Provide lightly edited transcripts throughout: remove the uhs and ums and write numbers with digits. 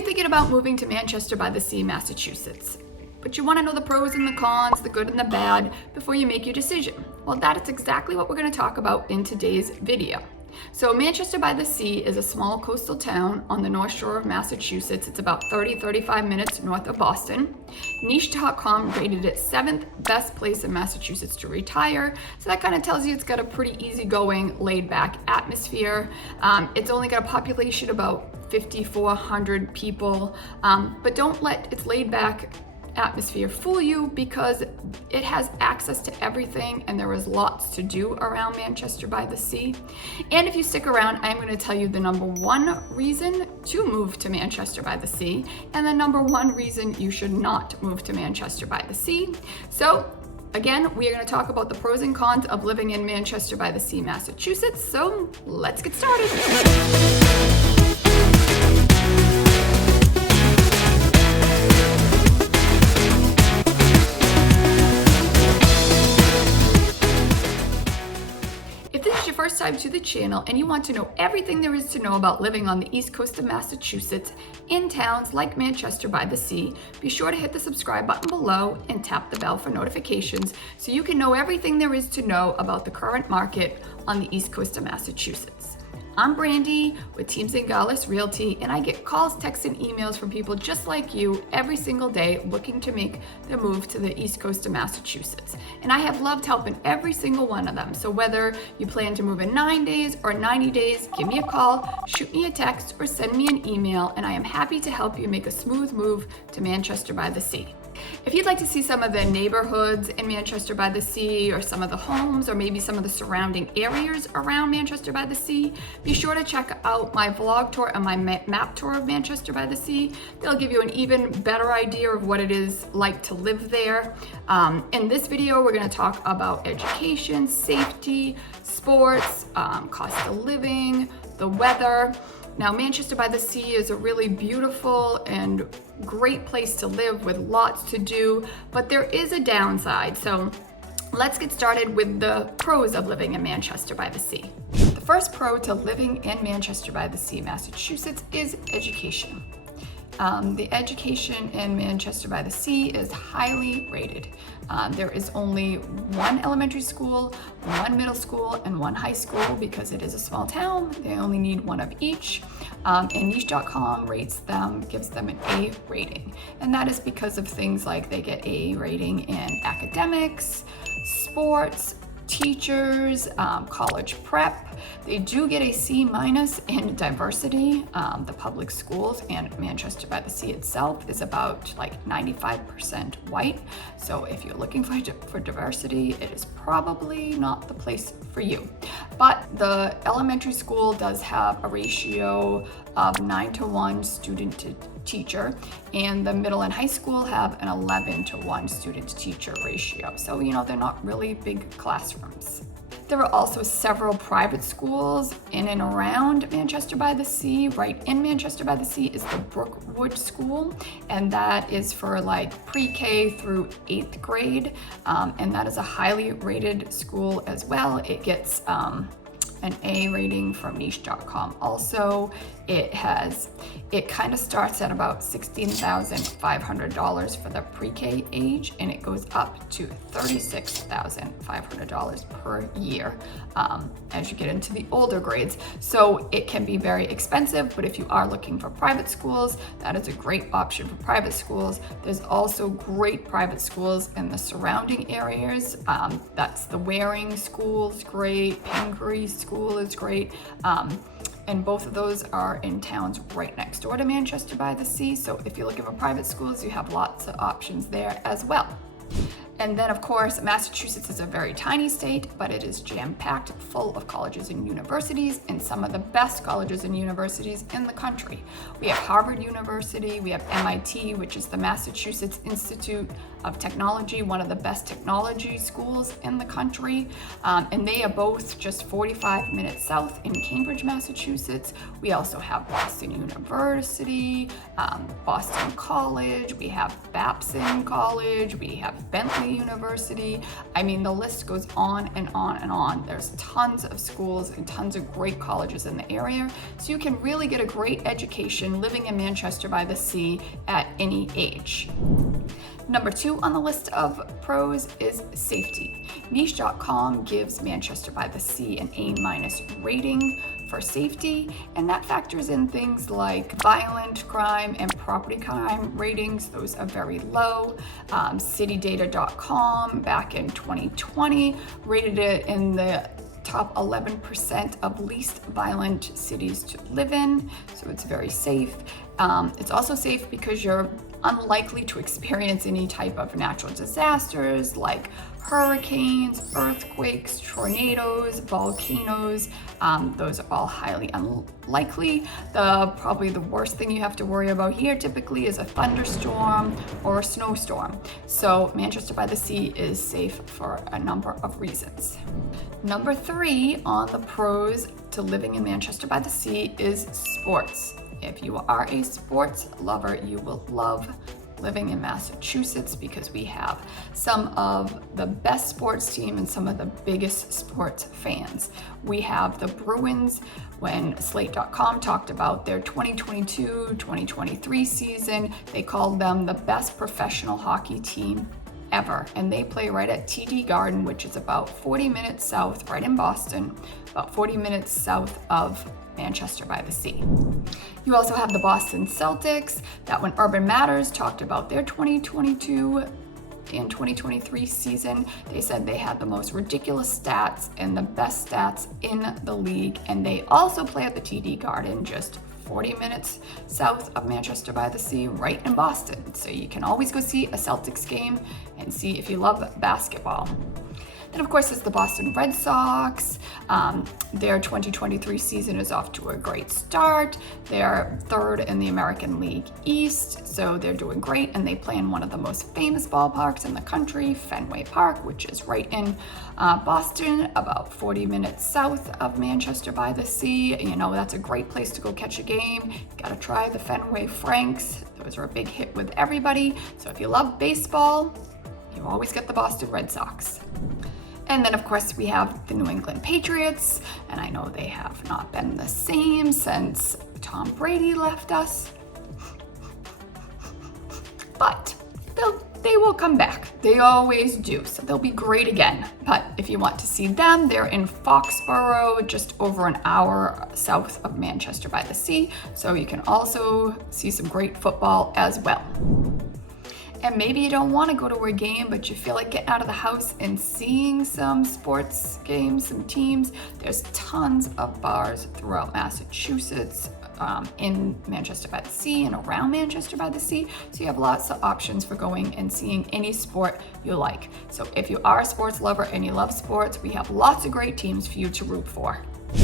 you're thinking about moving to Manchester by the Sea, Massachusetts, but you want to know the pros and the cons, the good and the bad, before you make your decision. Well, that is exactly what we're going to talk about in today's video. So Manchester by the Sea is a small coastal town on the North Shore of Massachusetts. It's about 30-35 minutes north of Boston. Niche.com rated it 7th best place in Massachusetts to retire. So that kind of tells you it's got a pretty easygoing, laid-back atmosphere. It's only got a population about 5,400 people, but don't let its laid-back atmosphere fool you, because it has access to everything and there is lots to do around Manchester by the Sea. And if you stick around, I'm going to tell you the number one reason to move to Manchester by the Sea and the number one reason you should not move to Manchester by the Sea. So again, we are going to talk about the pros and cons of living in Manchester by the Sea, Massachusetts. So let's get started. First time to the channel and you want to know everything there is to know about living on the east coast of Massachusetts in towns like Manchester by the Sea, be sure to hit the subscribe button below and tap the bell for notifications so you can know everything there is to know about the current market on the east coast of Massachusetts. I'm Brandy with Team Zingalis Realty, and I get calls, texts, and emails from people just like you every single day looking to make the move to the east coast of Massachusetts. And I have loved helping every single one of them. So whether you plan to move in 9 days or 90 days, give me a call, shoot me a text, or send me an email, and I am happy to help you make a smooth move to Manchester by the Sea. If you'd like to see some of the neighborhoods in Manchester by the Sea, or some of the homes, or maybe some of the surrounding areas around Manchester by the Sea, be sure to check out my vlog tour and my map tour of Manchester by the Sea. They'll give you an even better idea of what it is like to live there. In this video, we're going to talk about education, safety, sports, cost of living, the weather. Now, Manchester by the Sea is a really beautiful and great place to live with lots to do, but there is a downside. So let's get started with the pros of living in Manchester by the Sea. The first pro to living in Manchester by the Sea, Massachusetts, is education. The education in Manchester by the Sea is highly rated. There is only one elementary school, one middle school, and one high school because it is a small town. They only need one of each. And Niche.com gives them an A rating. And that is because of things like they get A rating in academics, sports, teachers, college prep. They do get a C- in diversity. The public schools and Manchester by the Sea itself is about like 95% white. So if you're looking for diversity, it is probably not the place for you. But the elementary school does have a ratio of 9-to-1 student to teacher, and the middle and high school have an 11-to-1 student to teacher ratio. So, they're not really big classrooms. There are also several private schools in and around Manchester by the Sea. Right in Manchester by the Sea is the Brookwood School, and that is for like pre-K through 8th grade, and that is a highly rated school as well. It gets an A rating from Niche.com. Also, it kind of starts at about $16,500 for the pre-K age, and it goes up to $36,500 per year as you get into the older grades. So it can be very expensive, but if you are looking for private schools, that is a great option for private schools. There's also great private schools in the surrounding areas. That's the Waring School is great, Pingree School is great. And both of those are in towns right next door to Manchester by the Sea. So if you're looking for private schools, you have lots of options there as well. And then, of course, Massachusetts is a very tiny state, but it is jam-packed full of colleges and universities, and some of the best colleges and universities in the country. We have Harvard University, we have MIT, which is the Massachusetts Institute of Technology, one of the best technology schools in the country. And they are both just 45 minutes south in Cambridge, Massachusetts. We also have Boston University, Boston College, we have Babson College, we have Bentley University. I mean, the list goes on and on and on. There's tons of schools and tons of great colleges in the area, so you can really get a great education living in Manchester by the Sea at any age. Number 2 on the list of pros is safety. Niche.com gives Manchester by the Sea an A- rating for safety, and that factors in things like violent crime and property crime ratings. Those are very low. Citydata.com back in 2020 rated it in the top 11% of least violent cities to live in, so it's very safe. It's also safe because you're unlikely to experience any type of natural disasters like hurricanes, earthquakes, tornadoes, volcanoes. Those are all highly unlikely. Probably the worst thing you have to worry about here typically is a thunderstorm or a snowstorm. So Manchester by the Sea is safe for a number of reasons. Number 3 on the pros to living in Manchester by the Sea is sports. If you are a sports lover, you will love living in Massachusetts because we have some of the best sports team and some of the biggest sports fans. We have the Bruins. When Slate.com talked about their 2022-2023 season, they called them the best professional hockey team ever, and they play right at TD Garden, which is about 40 minutes south, right in Boston, about 40 minutes south of Manchester by the Sea. You also have the Boston Celtics, that when Urban Matters talked about their 2022 and 2023 season, they said they had the most ridiculous stats and the best stats in the league, and they also play at the TD Garden, just 40 minutes south of Manchester by the Sea, right in Boston. So you can always go see a Celtics game and see if you love basketball. Then, of course, there's the Boston Red Sox. Their 2023 season is off to a great start. They're 3rd in the American League East, so they're doing great, and they play in one of the most famous ballparks in the country, Fenway Park, which is right in Boston, about 40 minutes south of Manchester by the Sea. You know, that's a great place to go catch a game. You gotta try the Fenway Franks. Those are a big hit with everybody. So if you love baseball, you always get the Boston Red Sox. And then, of course, we have the New England Patriots, and I know they have not been the same since Tom Brady left us, but they will come back. They always do, so they'll be great again. But if you want to see them, they're in Foxborough, just over an hour south of Manchester by the Sea, so you can also see some great football as well. And maybe you don't want to go to a game, but you feel like getting out of the house and seeing some sports games, some teams. There's tons of bars throughout Massachusetts, in Manchester by the Sea and around Manchester by the Sea. So you have lots of options for going and seeing any sport you like. So if you are a sports lover and you love sports, we have lots of great teams for you to root for.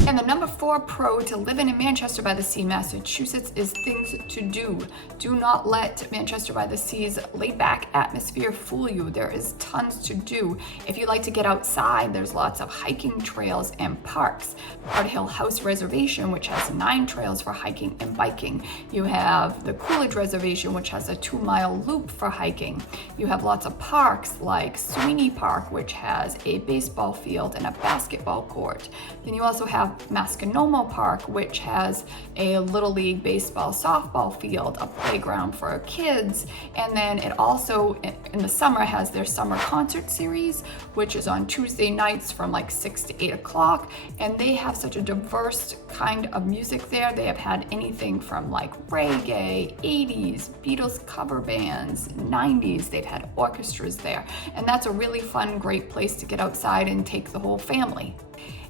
And the number 4 pro to living in Manchester by the Sea, Massachusetts, is things to do. Do not let Manchester by the Sea's laid-back atmosphere fool you. There is tons to do. If you like to get outside, there's lots of hiking trails and parks. Hard Hill House Reservation, which has 9 trails for hiking and biking. You have the Coolidge Reservation, which has a 2-mile loop for hiking. You have lots of parks like Sweeney Park, which has a baseball field and a basketball court. Then you also have Masconomo Park, which has a Little League baseball softball field, a playground for kids, and then it also in the summer has their summer concert series, which is on Tuesday nights from like 6 to 8 o'clock, and they have such a diverse kind of music there. They have had anything from like reggae, 80s, Beatles cover bands, 90s. They've had orchestras there, and that's a really fun, great place to get outside and take the whole family.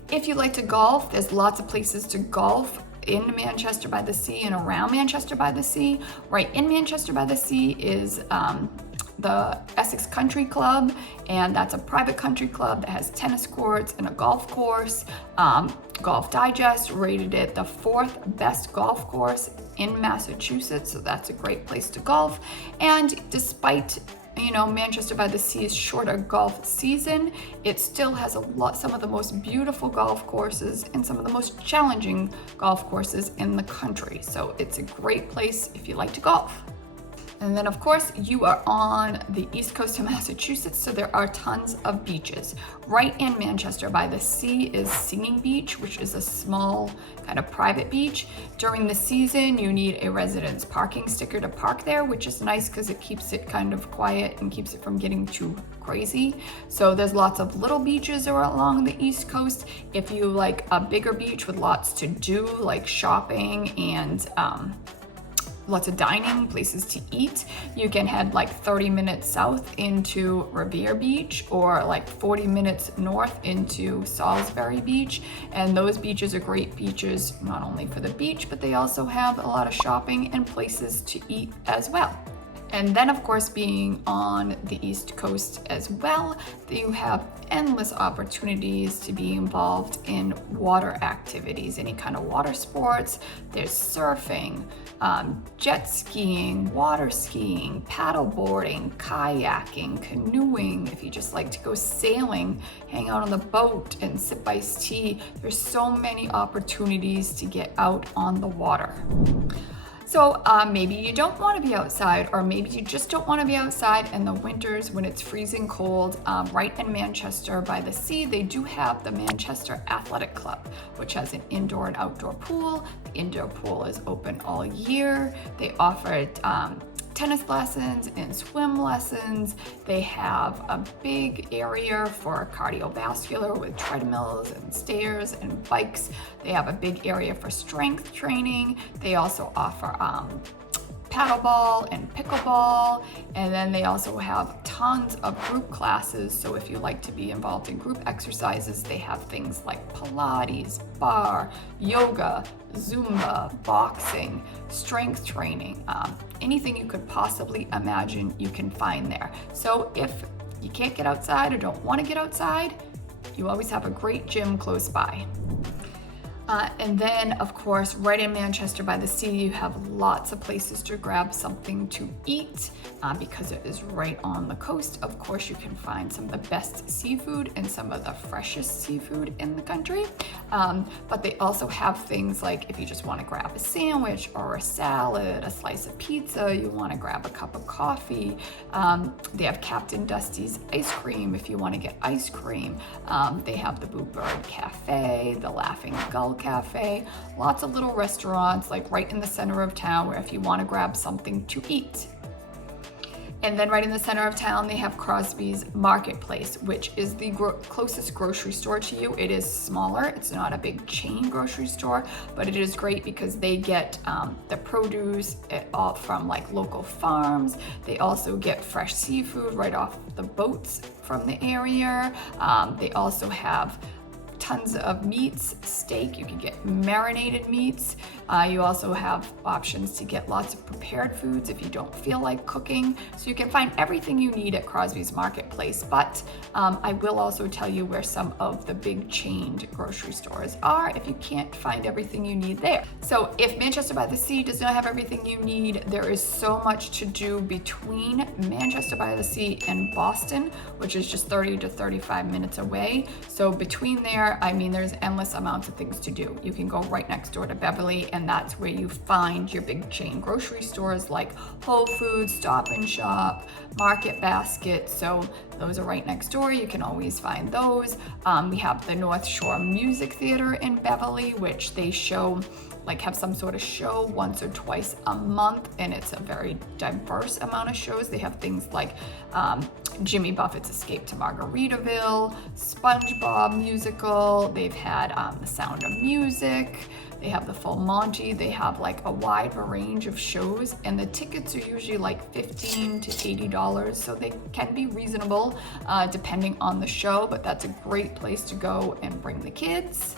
If you like to golf, there's lots of places to golf in Manchester by the Sea and around Manchester by the Sea. Right in Manchester by the Sea is the Essex Country Club, and that's a private country club that has tennis courts and a golf course. Golf Digest rated it the 4th best golf course in Massachusetts, so that's a great place to golf. And despite Manchester by the Sea's shorter golf season, it still has some of the most beautiful golf courses and some of the most challenging golf courses in the country. So it's a great place if you like to golf. And then of course you are on the east coast of Massachusetts, so there are tons of beaches. Right in Manchester by the Sea is Singing Beach, which is a small kind of private beach. During the season you need a residence parking sticker to park there, which is nice because it keeps it kind of quiet and keeps it from getting too crazy. So there's lots of little beaches along the east coast. If you like a bigger beach with lots to do, like shopping and lots of dining, places to eat, you can head like 30 minutes south into Revere Beach, or like 40 minutes north into Salisbury Beach. And those beaches are great beaches, not only for the beach, but they also have a lot of shopping and places to eat as well. And then of course, being on the East Coast as well, you have endless opportunities to be involved in water activities, any kind of water sports. There's surfing, jet skiing, water skiing, paddle boarding, kayaking, canoeing. If you just like to go sailing, hang out on the boat and sip iced tea, there's so many opportunities to get out on the water. So maybe you don't want to be outside, or maybe you just don't want to be outside in the winters when it's freezing cold. Right in Manchester by the Sea, they do have the Manchester Athletic Club, which has an indoor and outdoor pool. The indoor pool is open all year. They offer tennis lessons and swim lessons. They have a big area for cardiovascular with treadmills and stairs and bikes. They have a big area for strength training. They also offer paddleball and pickleball, and then they also have tons of group classes. So if you like to be involved in group exercises, they have things like Pilates, bar, yoga, Zumba, boxing, strength training, anything you could possibly imagine you can find there. So if you can't get outside or don't want to get outside, you always have a great gym close by. And then, of course, right in Manchester by the Sea, you have lots of places to grab something to eat because it is right on the coast. Of course, you can find some of the best seafood and some of the freshest seafood in the country. But they also have things like if you just want to grab a sandwich or a salad, a slice of pizza, you want to grab a cup of coffee. They have Captain Dusty's ice cream if you want to get ice cream. They have the Bluebird Cafe, the Laughing Gull Cafe, lots of little restaurants like right in the center of town where if you want to grab something to eat. And then right in the center of town, they have Crosby's Marketplace, which is the closest grocery store to you. It is smaller. It's not a big chain grocery store, but it is great because they get the produce all from like local farms. They also get fresh seafood right off the boats from the area. They also have tons of meats, steak, you can get marinated meats. You also have options to get lots of prepared foods if you don't feel like cooking. So you can find everything you need at Crosby's Marketplace, but I will also tell you where some of the big chained grocery stores are if you can't find everything you need there. So if Manchester by the Sea does not have everything you need, there is so much to do between Manchester by the Sea and Boston, which is just 30 to 35 minutes away. So between there, I mean, there's endless amounts of things to do. You can go right next door to Beverly, and that's where you find your big chain grocery stores like Whole Foods, Stop and Shop, Market Basket. So those are right next door. You can always find those. We have the North Shore Music Theater in Beverly, which they show have some sort of show once or twice a month, and it's a very diverse amount of shows. They have things like Jimmy Buffett's Escape to Margaritaville, SpongeBob musical. They've had The Sound of Music. They have the Full Monty. They have like a wide range of shows, and the tickets are usually like $15 to $80, so they can be reasonable depending on the show, but that's a great place to go and bring the kids.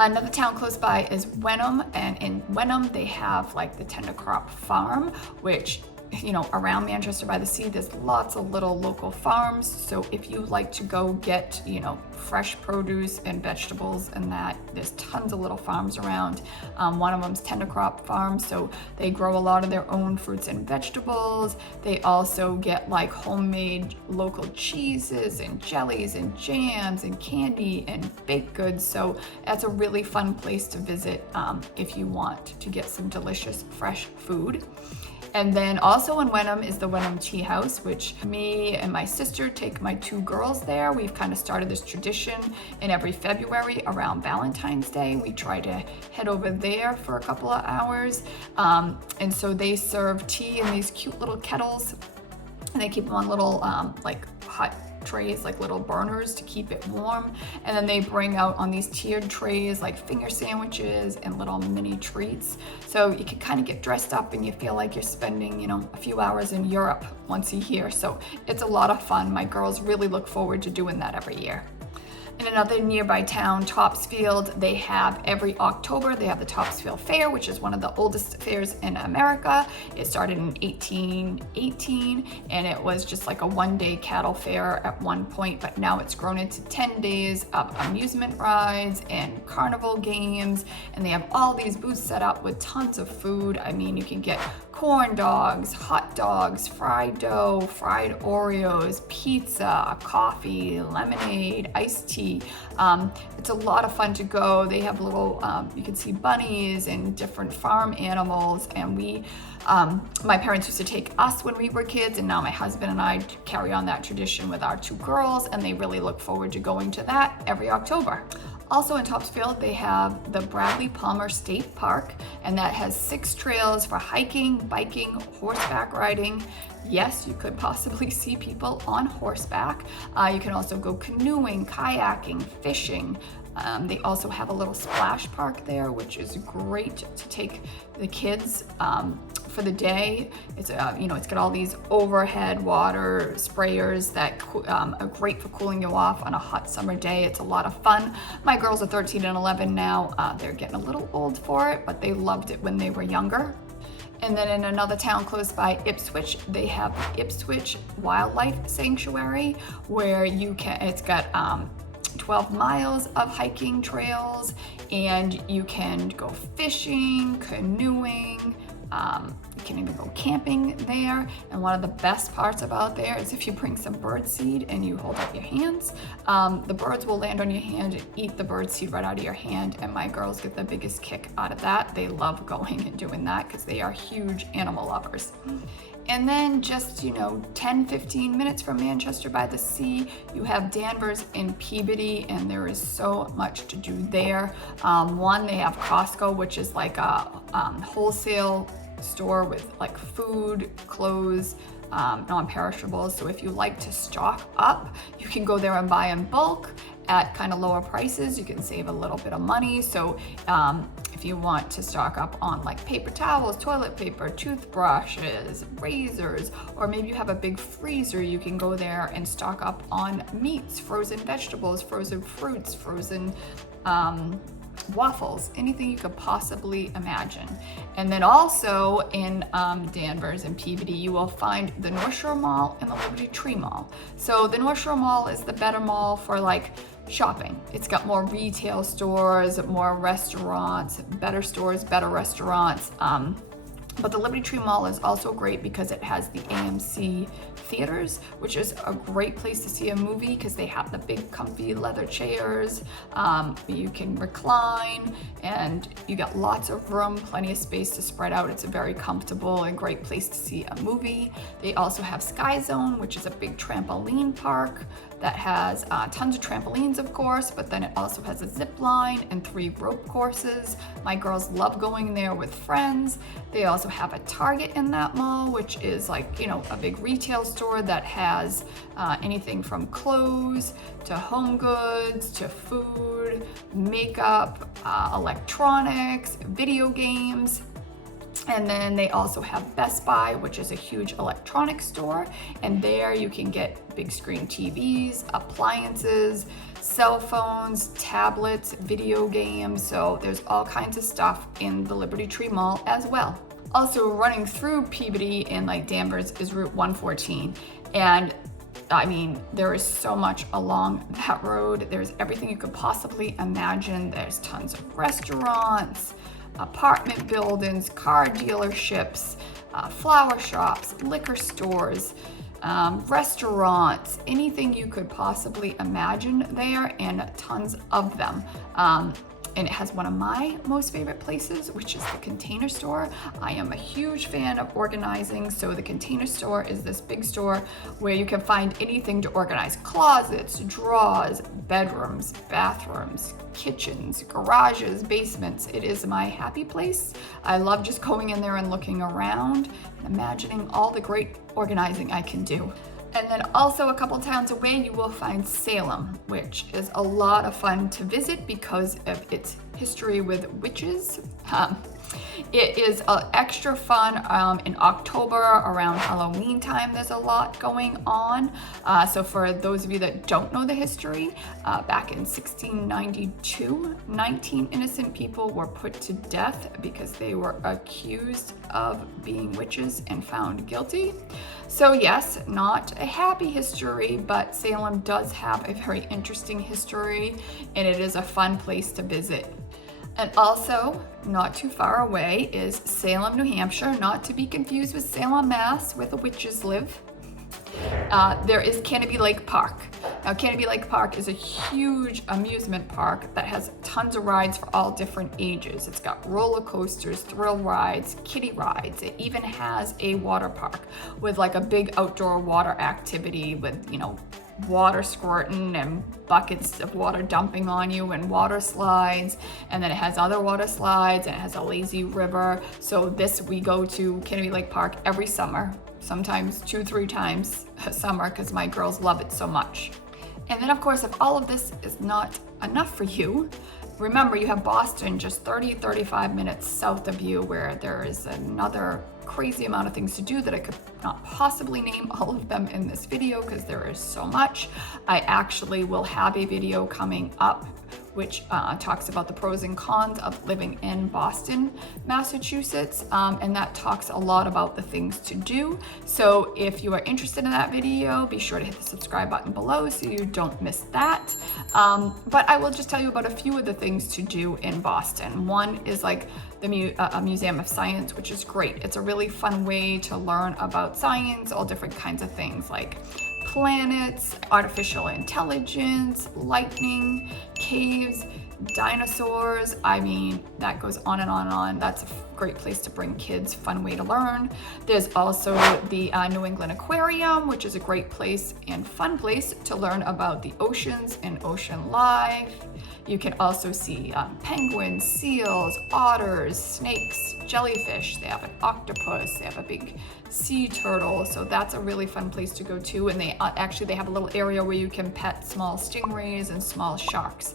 Another town close by is Wenham, and in Wenham they have like the Tender Crop Farm, which, you know, around Manchester by the Sea, there's lots of little local farms. So if you like to go get, you know, fresh produce and vegetables and that, there's tons of little farms around. One of them's Tender Crop Farm, so they grow a lot of their own fruits and vegetables. They also get like homemade local cheeses and jellies and jams and candy and baked goods. So that's a really fun place to visit if you want to get some delicious fresh food. And then also in Wenham is the Wenham Tea House, which me and my sister take my 2 girls there. We've kind of started this tradition, and every February around Valentine's Day, we try to head over there for a couple of hours. And so they serve tea in these cute little kettles, and they keep them on little like hot trays, like little burners to keep it warm. And then they bring out on these tiered trays like finger sandwiches and little mini treats. So you can kind of get dressed up and you feel like you're spending, a few hours in Europe once a year. So it's a lot of fun. My girls really look forward to doing that every year. In another nearby town, Topsfield, they have every October, they have the Topsfield Fair, which is one of the oldest fairs in America. It started in 1818, and it was just like a one-day cattle fair at one point, but now it's grown into 10 days of amusement rides and carnival games, and they have all these booths set up with tons of food. I mean, you can get corn dogs, hot dogs, fried dough, fried Oreos, pizza, coffee, lemonade, iced tea. It's a lot of fun to go. They have little, you can see bunnies and different farm animals. And my parents used to take us when we were kids, and now my husband and I carry on that tradition with our 2 girls, and they really look forward to going to that every October. Also in Topsfield, they have the Bradley Palmer State Park, and that has 6 trails for hiking, biking, horseback riding. Yes, you could possibly see people on horseback. You can also go canoeing, kayaking, fishing. They also have a little splash park there, which is great to take the kids for the day. It's it's got all these overhead water sprayers that are great for cooling you off on a hot summer day. It's a lot of fun. My girls are 13 and 11 now. They're getting a little old for it, but they loved it when they were younger. And then in another town close by Ipswich, they have Ipswich Wildlife Sanctuary, where it's got 12 miles of hiking trails, and you can go fishing, canoeing, you can even go camping there. And one of the best parts about there is if you bring some bird seed and you hold out your hands, the birds will land on your hand and eat the bird seed right out of your hand. And my girls get the biggest kick out of that. They love going and doing that because they are huge animal lovers. And then just, 10-15 minutes from Manchester by the Sea, you have Danvers and Peabody, and there is so much to do there. One, they have Costco, which is like a wholesale store with like food, clothes, non-perishables. So if you like to stock up, you can go there and buy in bulk at kind of lower prices. You can save a little bit of money. So if you want to stock up on like paper towels, toilet paper, toothbrushes, razors, or maybe you have a big freezer, you can go there and stock up on meats, frozen vegetables, frozen fruits, frozen waffles, anything you could possibly imagine. And then also in Danvers and Peabody, you will find the North Shore Mall and the Liberty Tree Mall. So the North Shore Mall is the better mall for like shopping. It's got more retail stores, more restaurants, better stores, better restaurants. But the Liberty Tree Mall is also great because it has the AMC theaters, which is a great place to see a movie because they have the big comfy leather chairs. You can recline, and you got lots of room, plenty of space to spread out. It's a very comfortable and great place to see a movie. They also have Sky Zone, which is a big trampoline park that has tons of trampolines, of course, but then it also has a zip line and 3 rope courses. My girls love going there with friends. They also have a Target in that mall, which is like, a big retail store that has anything from clothes to home goods to food, makeup, electronics, video games. And then they also have Best Buy, which is a huge electronics store. And there you can get big screen TVs, appliances, cell phones, tablets, video games. So there's all kinds of stuff in the Liberty Tree Mall as well. Also running through Peabody and like Danvers is Route 114. And I mean, there is so much along that road. There's everything you could possibly imagine. There's tons of restaurants, apartment buildings, car dealerships, flower shops, liquor stores, restaurants, anything you could possibly imagine there, and tons of them. and it has one of my most favorite places, which is the Container Store. I am a huge fan of organizing, so the Container Store is this big store where you can find anything to organize: closets, drawers, bedrooms, bathrooms, kitchens, garages, basements. It is my happy place. I love just going in there and looking around and imagining all the great organizing I can do. And then also a couple towns away, you will find Salem, which is a lot of fun to visit because of its history with witches. It is extra fun in October, around Halloween time. There's a lot going on. So for those of you that don't know the history, back in 1692, 19 innocent people were put to death because they were accused of being witches and found guilty. So yes, not a happy history, but Salem does have a very interesting history, and it is a fun place to visit. And also, not too far away is Salem, New Hampshire, not to be confused with Salem, Mass, where the witches live. There is Canopy Lake Park. Now, Canopy Lake Park is a huge amusement park that has tons of rides for all different ages. It's got roller coasters, thrill rides, kiddie rides. It even has a water park with like a big outdoor water activity with, water squirting and buckets of water dumping on you and water slides. And then it has other water slides and it has a lazy river. So we go to Canopy Lake Park every summer, sometimes 2-3 times a summer, because my girls love it so much. And then of course, if all of this is not enough for you, remember you have Boston just 30-35 minutes south of you, where there is another crazy amount of things to do that I could not possibly name all of them in this video because there is so much. I actually will have a video coming up which talks about the pros and cons of living in Boston, Massachusetts, and that talks a lot about the things to do. So if you are interested in that video, be sure to hit the subscribe button below so you don't miss that. But I will just tell you about a few of the things to do in Boston. One is like a Museum of Science, which is great. It's a really fun way to learn about science, all different kinds of things like planets, artificial intelligence, lightning, caves, dinosaurs. I mean, that goes on and on and on. That's a great place to bring kids, fun way to learn. There's also the New England Aquarium, which is a great place and fun place to learn about the oceans and ocean life. You can also see penguins, seals, otters, snakes, jellyfish. They have an octopus. They have a big sea turtle. So that's a really fun place to go to. And they have a little area where you can pet small stingrays and small sharks.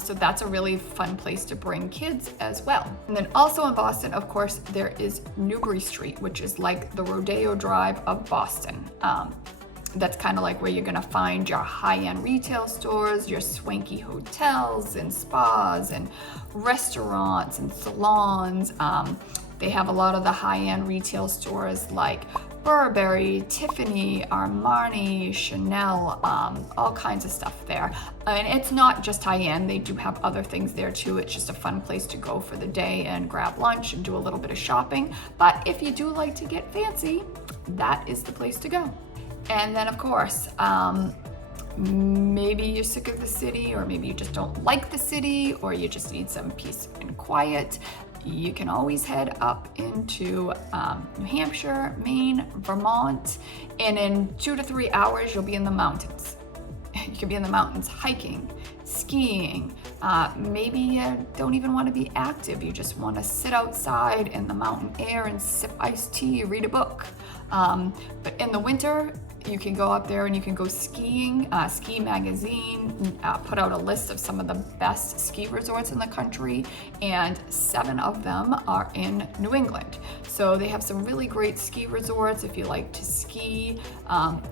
So that's a really fun place to bring kids as well. And then also in Boston, of course, there is Newbury Street, which is like the Rodeo Drive of Boston. That's kind of like where you're gonna find your high-end retail stores, your swanky hotels and spas and restaurants and salons. They have a lot of the high-end retail stores like Burberry, Tiffany, Armani, Chanel, all kinds of stuff there. And it's not just high-end, they do have other things there too. It's just a fun place to go for the day and grab lunch and do a little bit of shopping. But if you do like to get fancy, that is the place to go. And then of course, maybe you're sick of the city, or maybe you just don't like the city, or you just need some peace and quiet. You can always head up into New Hampshire, Maine, Vermont, and in 2 to 3 hours, you'll be in the mountains. You can be in the mountains hiking, skiing. Maybe you don't even want to be active. You just want to sit outside in the mountain air and sip iced tea, read a book. But in the winter, you can go up there and you can go skiing. Ski Magazine put out a list of some of the best ski resorts in the country, and 7 of them are in New England. So they have some really great ski resorts if you like to ski,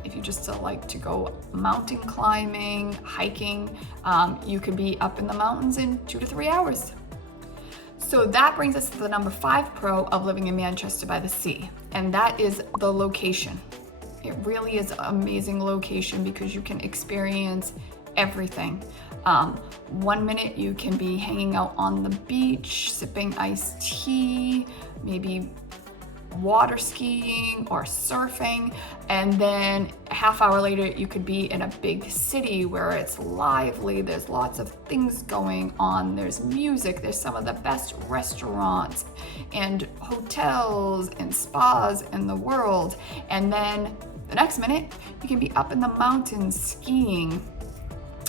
if you just like to go mountain climbing, hiking. You can be up in the mountains in 2 to 3 hours. So that brings us to the number 5 pro of living in Manchester by the Sea, and that is the location. It really is an amazing location because you can experience everything. 1 minute you can be hanging out on the beach, sipping iced tea, maybe water skiing or surfing, and then a half hour later you could be in a big city where it's lively, there's lots of things going on, there's music, there's some of the best restaurants and hotels and spas in the world. And then the next minute you can be up in the mountains skiing.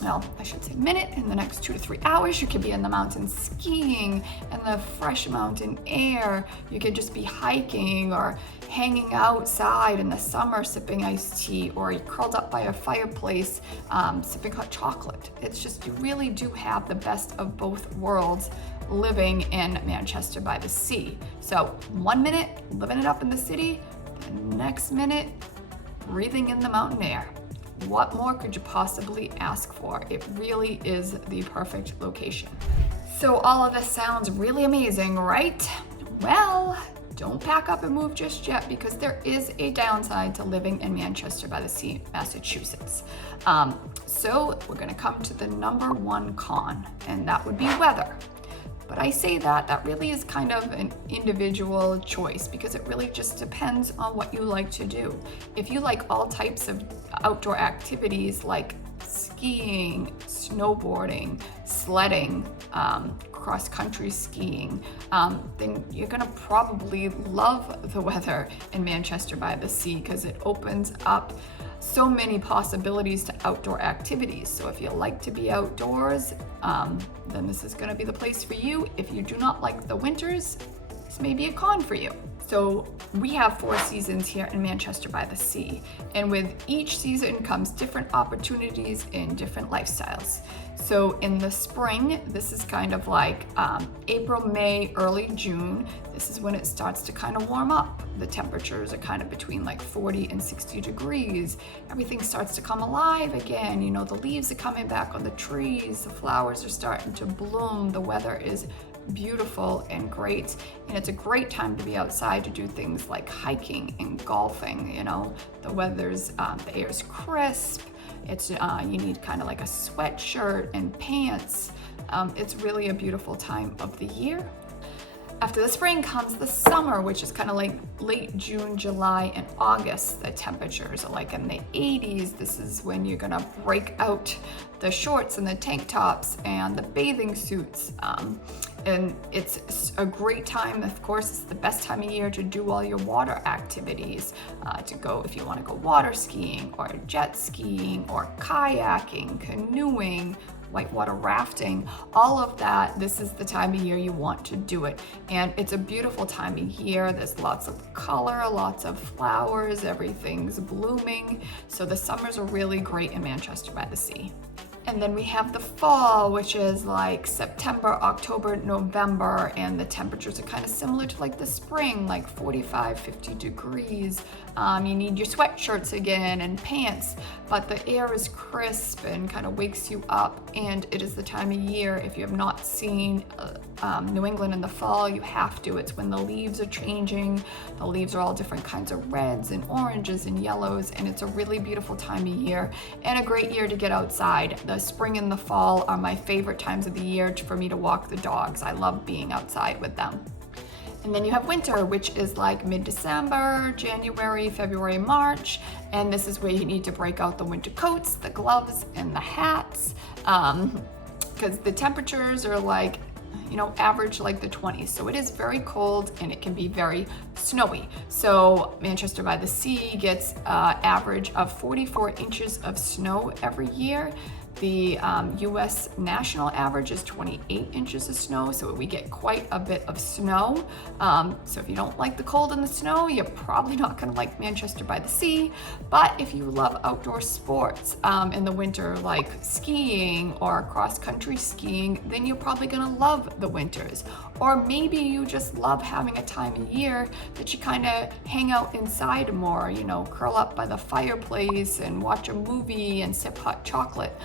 Well, I should say minute. In the next 2 to 3 hours, you could be in the mountains skiing in the fresh mountain air. You could just be hiking or hanging outside in the summer sipping iced tea, or you curled up by a fireplace sipping hot chocolate. It's just, you really do have the best of both worlds living in Manchester by the Sea. So 1 minute living it up in the city, the next minute breathing in the mountain air. What more could you possibly ask for? It really is the perfect location. So all of this sounds really amazing, right? Well, don't pack up and move just yet, because there is a downside to living in Manchester by the Sea, Massachusetts. So we're gonna come to the number one con, and that would be weather. But I say that really is kind of an individual choice, because it really just depends on what you like to do. If you like all types of outdoor activities like skiing, snowboarding, sledding, cross-country skiing, then you're gonna probably love the weather in Manchester by the Sea, because it opens up so many possibilities to outdoor activities. So if you like to be outdoors, then this is going to be the place for you. If you do not like the winters, this may be a con for you. So we have 4 seasons here in Manchester by the Sea, and with each season comes different opportunities and different lifestyles. So in the spring, this is kind of like April, May, early June. This is when it starts to kind of warm up. The temperatures are kind of between like 40 and 60 degrees. Everything starts to come alive again. You know, the leaves are coming back on the trees, the flowers are starting to bloom, the weather is beautiful and great, and it's a great time to be outside to do things like hiking and golfing. You know, the weather's the air's crisp. It's you need kind of like a sweatshirt and pants. It's really a beautiful time of the year. After the spring comes the summer, which is kind of like late June, July, and August. The temperatures are like in the 80s. This is when you're gonna break out the shorts and the tank tops and the bathing suits. And it's a great time. Of course, it's the best time of year to do all your water activities, to go if you want to go water skiing or jet skiing or kayaking, canoeing, whitewater rafting, all of that. This is the time of year you want to do it. And it's a beautiful time of year. There's lots of color, lots of flowers, everything's blooming. So the summers are really great in Manchester by the Sea. And then we have the fall, which is like September, October, November, and the temperatures are kind of similar to like the spring, like 45, 50 degrees. You need your sweatshirts again and pants, but the air is crisp and kind of wakes you up. And it is the time of year, if you have not seen New England in the fall, you have to. It's when the leaves are changing. The leaves are all different kinds of reds and oranges and yellows, and it's a really beautiful time of year and a great year to get outside. The spring and the fall are my favorite times of the year for me to walk the dogs. I love being outside with them. And then you have winter, which is like mid-December, January, February, March. And this is where you need to break out the winter coats, the gloves, and the hats. Because the temperatures are like, you know, average like the 20s. So it is very cold and it can be very snowy. So Manchester by the Sea gets average of 44 inches of snow every year. The US national average is 28 inches of snow, so we get quite a bit of snow. So if you don't like the cold and the snow, you're probably not gonna like Manchester by the Sea. But if you love outdoor sports in the winter, like skiing or cross-country skiing, then you're probably gonna love the winters. Or maybe you just love having a time of year that you kind of hang out inside more, you know, curl up by the fireplace and watch a movie and sip hot chocolate.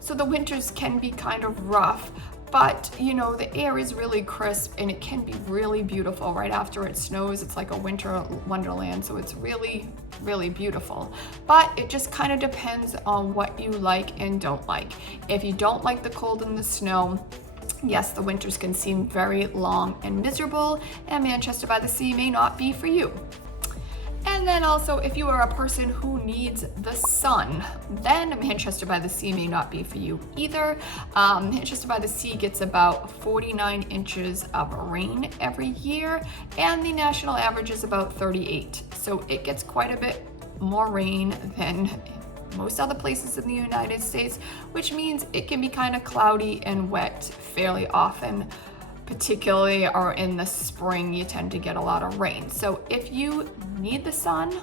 So the winters can be kind of rough, but you know, the air is really crisp and it can be really beautiful. Right after it snows, it's like a winter wonderland. So it's really, really beautiful. But it just kind of depends on what you like and don't like. If you don't like the cold and the snow, Yes, the winters can seem very long and miserable, and Manchester by the Sea may not be for you. And then also, if you are a person who needs the sun, then Manchester by the Sea may not be for you either. Manchester by the Sea gets about 49 inches of rain every year, and the national average is about 38. So it gets quite a bit more rain than most other places in the United States, which means it can be kind of cloudy and wet fairly often. Particularly or in the spring, you tend to get a lot of rain. So if you need the sun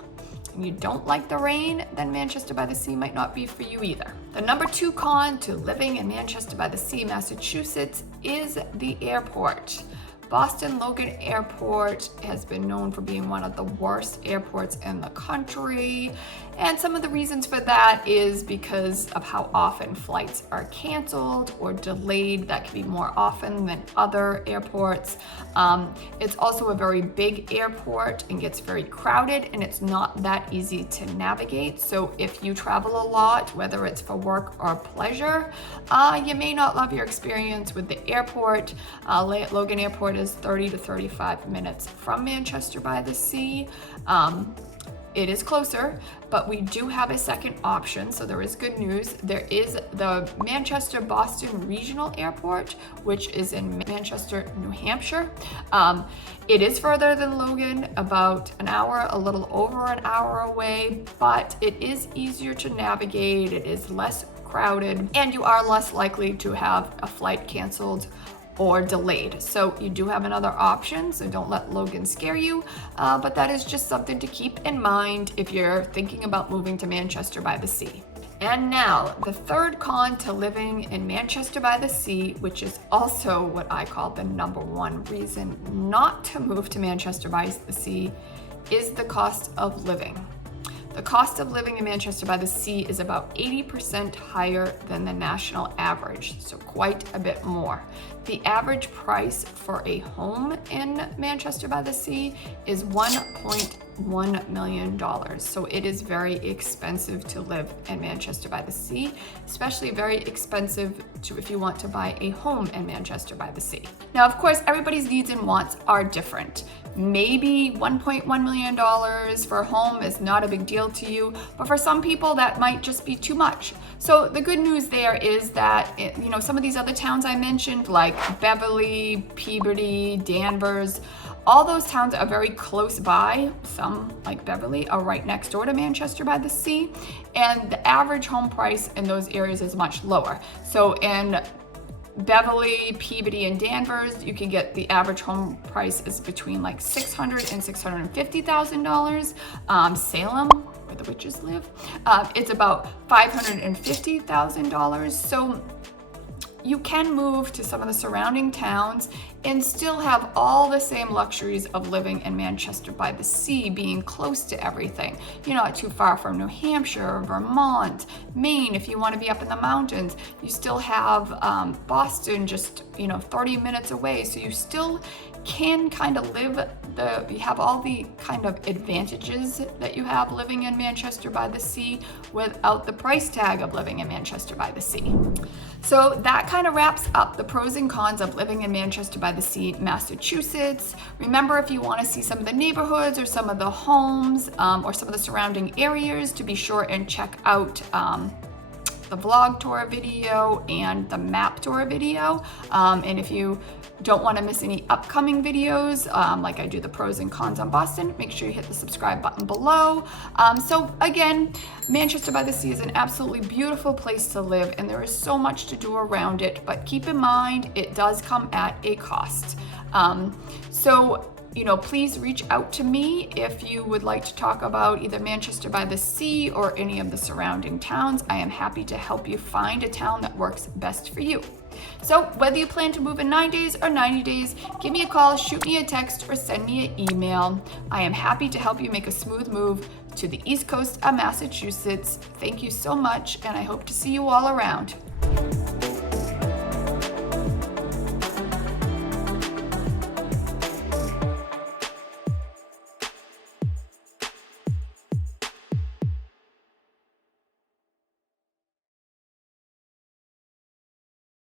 and you don't like the rain, then Manchester by the Sea might not be for you either. The number 2 con to living in Manchester by the Sea, Massachusetts, is the airport. Boston Logan Airport has been known for being one of the worst airports in the country. And some of the reasons for that is because of how often flights are canceled or delayed. That can be more often than other airports. It's also a very big airport and gets very crowded, and it's not that easy to navigate. So if you travel a lot, whether it's for work or pleasure, you may not love your experience with the airport. Logan Airport is 30 to 35 minutes from Manchester by the Sea. It is closer, but we do have a second option, so there is good news. There is the Manchester-Boston Regional Airport, which is in Manchester, New Hampshire. It is further than Logan, about an hour, a little over an hour away, but it is easier to navigate, it is less crowded, and you are less likely to have a flight canceled or delayed. So you do have another option, so don't let Logan scare you, but that is just something to keep in mind if you're thinking about moving to Manchester by the Sea. And now, the third con to living in Manchester by the Sea, which is also what I call the number 1 reason not to move to Manchester by the Sea, is the cost of living. The cost of living in Manchester by the Sea is about 80% higher than the national average, so quite a bit more. The average price for a home in Manchester by the Sea is $1.1 million. So it is very expensive to live in Manchester by the Sea, especially very expensive if you want to buy a home in Manchester by the Sea. Now, of course, everybody's needs and wants are different. Maybe $1.1 million for a home is not a big deal to you, but for some people that might just be too much. So the good news there is that, some of these other towns I mentioned, like Beverly, Peabody, Danvers, all those towns are very close by. Some, like Beverly, are right next door to Manchester by the Sea, and the average home price in those areas is much lower. So in Beverly, Peabody, and Danvers, you can get the average home price is between like $600,000 and $650,000. Salem, where the witches live, it's about $550,000. So you can move to some of the surrounding towns and still have all the same luxuries of living in Manchester by the Sea, being close to everything. You're not too far from New Hampshire, Vermont, Maine. If you want to be up in the mountains, you still have Boston just 30 minutes away. So you still can kind of live you have all the kind of advantages that you have living in Manchester by the Sea without the price tag of living in Manchester by the Sea. So that kind of wraps up the pros and cons of living in Manchester by the Sea, Massachusetts. Remember, if you want to see some of the neighborhoods or some of the homes or some of the surrounding areas, to be sure and check out the vlog tour video and the map tour video. And if you don't want to miss any upcoming videos, like I do the pros and cons on Boston, make sure you hit the subscribe button below. So again, Manchester by the Sea is an absolutely beautiful place to live, and there is so much to do around it, but keep in mind, it does come at a cost. Please reach out to me if you would like to talk about either Manchester by the Sea or any of the surrounding towns. I am happy to help you find a town that works best for you. So whether you plan to move in 9 days or 90 days, give me a call, shoot me a text, or send me an email. I am happy to help you make a smooth move to the East Coast of Massachusetts. Thank you so much, and I hope to see you all around.